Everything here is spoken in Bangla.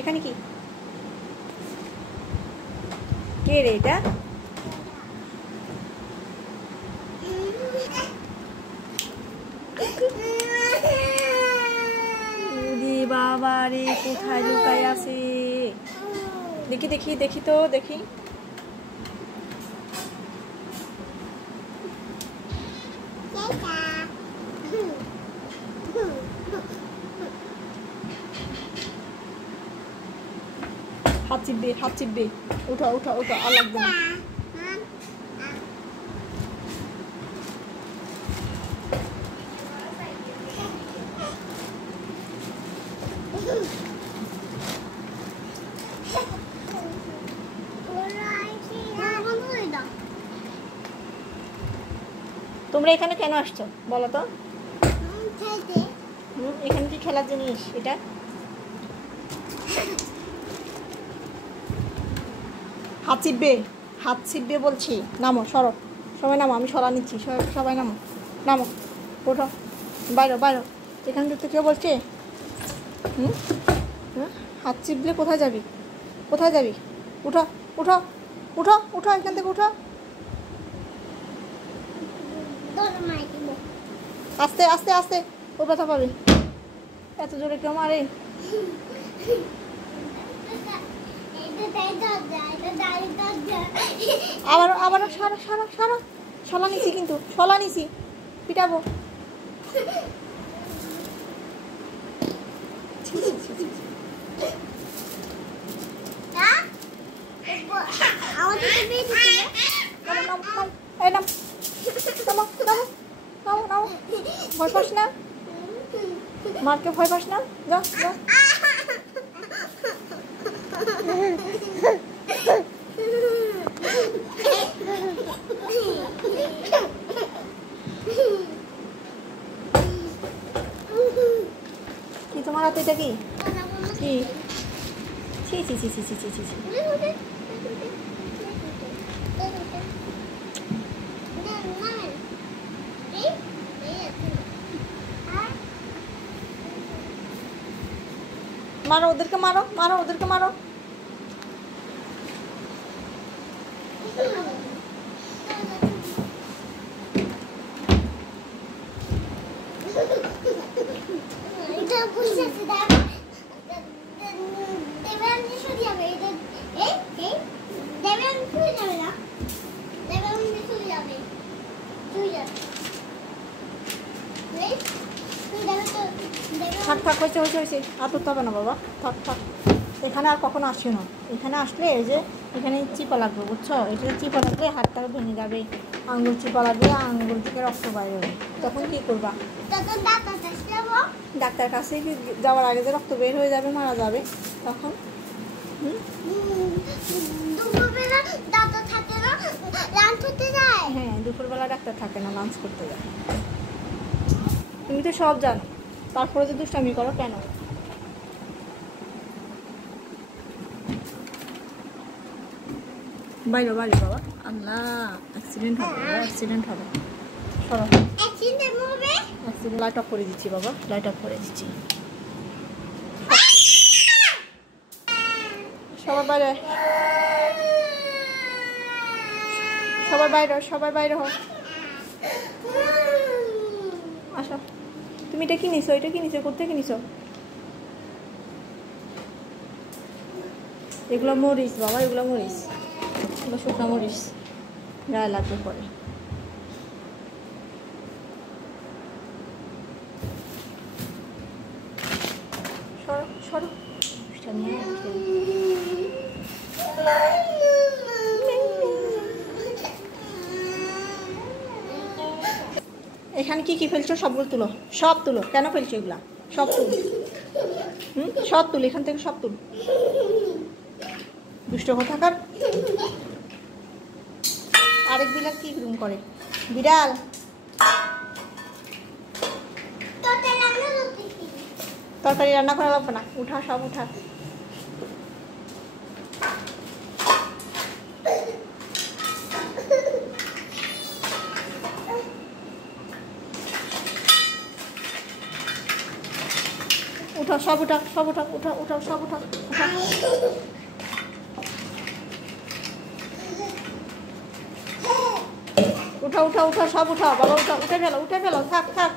এখানে কি কে রে এটা? বাবা রে কোথায় লুকাই আছে? দেখি দেখি দেখি তো দেখি। হাত চিপবে হাত চিপবে। উঠা উঠা উঠা আর লাগবে না। তোমরা এখানে কেন আসছো বলো তো? এখানে কি খেলার জিনিস এটা? হাত চিপবে হাত চিপবে বলছি। নামো সরো সবাই নামো, আমি সরা নিচ্ছি। সবাই নামো নামো ওঠো বাইরো বাইরো। এখানে তো কেউ বলছে হাত চিপলে কোথায় যাবি? কোথায় যাবি? উঠো উঠো উঠো উঠো এখান থেকে উঠো। আস্তে আস্তে আস্তে ও ব্যথা পাবে। এত জোরে কেউ মারে? আবার আবার সারা সারা সারা শলা নিছি, কিন্তু শলা নিছি পিটাবো। ভয় পাস না? মারকে ভয় পাস না? যা যা। কি তোমার হাতে এটা কি? কি ছি ছি ছি ছি ছি ছি ছি। মারো ওদেরকে, মারো মারো ওদেরকে মারো। থাক থাক হয়েছে হয়েছে হয়েছে, আর ধরতে হবে না বাবা, থাক থাক। এখানে আর কখনো আসিও না। এখানে আসলে এই যে এখানে চিপা লাগবে বুঝছো? এটা চিপা লাগলে হাতটা ভেঙে যাবে। আঙুল চিপা লাগবে, আঙুল থেকে রক্ত বাইরে হবে। তখন কি করবা? ডাক্তার কাছে যাওয়ার আগে যে রক্ত বের হয়ে যাবে, মারা যাবে তখন। হ্যাঁ দুপুরবেলা ডাক্তার থাকে না, লাঞ্চ করতে যায়। তুমি তো সব জানো, তারপরে যে দুষ্টামি করো কেন? বাইরে বাইরে বাবা, আল্লাহ অ্যাক্সিডেন্ট হবে, অ্যাক্সিডেন্ট হবে। সরো অ্যাক্সিডেন্ট। লাইট অফ করে দিচ্ছি বাবা, লাইট অফ করে দিচ্ছি। সবার বাইরে, সবার বাইরে, সবাই বাইরে হোক। আসো। তুমি এটা কি নিছো? এটা কি নিছো? কোথায় কিনিছো? এগুলো মরিচ বাবা, এগুলো মরিচ, এগুলো শুকনো মরিচ, গায়ে লাগবে পরে। সরো সরো। এখানে কি কি ফেলছো? সবগুলো তুলো, সব তুলো। কেন ফেলছো এগুলা? সব তুল। সব তুল, এখান থেকে সব তুল। দুষ্ট কোথাকার। আরেক বিড়াল কি রুম করে? বিড়াল তরকারি রান্না করা লাগবে না, উঠা সব উঠা। উঠাও সব উঠাও সব উঠাও উঠাও উঠাও সব উঠাও উঠাও উঠাও উঠাও উঠাও সব উঠাও বাবা উঠাও উঠে ফেলো থাক থাক